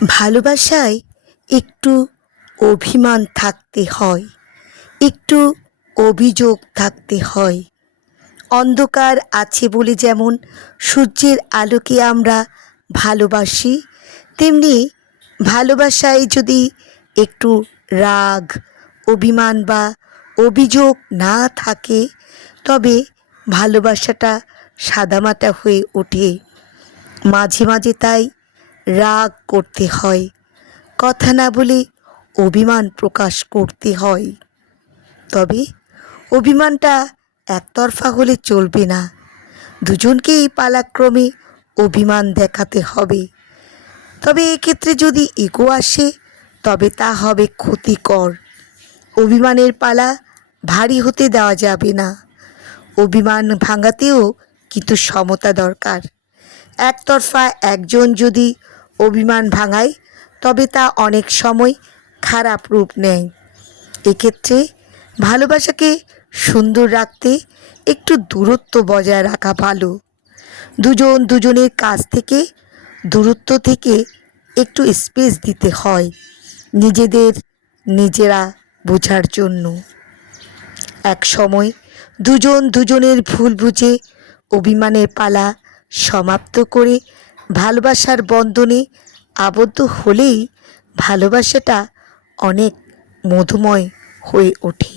ভালোবাসায় একটু অভিমান থাকতে হয়, একটু অভিযোগ থাকতে হয়। অন্ধকার আছে বলে যেমন সূর্যের আলোকে আমরা ভালোবাসি, তেমনি ভালোবাসায় যদি একটু রাগ, অভিমান বা অভিযোগ না থাকে, তবে ভালোবাসাটা সাদামাটা হয়ে ওঠে। মাঝে মাঝে তাই রাগ করতে হয়। কথা না বলে অভিমান প্রকাশ করতে হয়। তবে অভিমানটা একতরফা হলে চলবে না। দুজনকেই পালাক্রমে অভিমান দেখাতে হবে। তবে এক্ষেত্রে যদি ইগো আসে, তবে তা হবে ক্ষতিকর। অভিমানের পালা ভারী হতে দেওয়া যাবে না। অভিমান ভাঙাতেও কিন্তু সমতা দরকার। একতরফা একজন যদি অভিমান ভাঙায়, তবে তা অনেক সময় খারাপ রূপ নেয়। এক্ষেত্রে ভালোবাসাকে সুন্দর রাখতে একটু দূরত্ব বজায় রাখা ভালো। দুজন দুজনের কাছ থেকে দূরত্ব থেকে একটু স্পেস দিতে হয় নিজেদের, নিজেরা বোঝার জন্য। এক সময় দুজন দুজনের ভুল বুঝে অভিমানের পালা সমাপ্ত করে ভালোবাসার বন্ধনে আবদ্ধ হলেই ভালোবাসাটা অনেক মধুময় হয়ে ওঠে।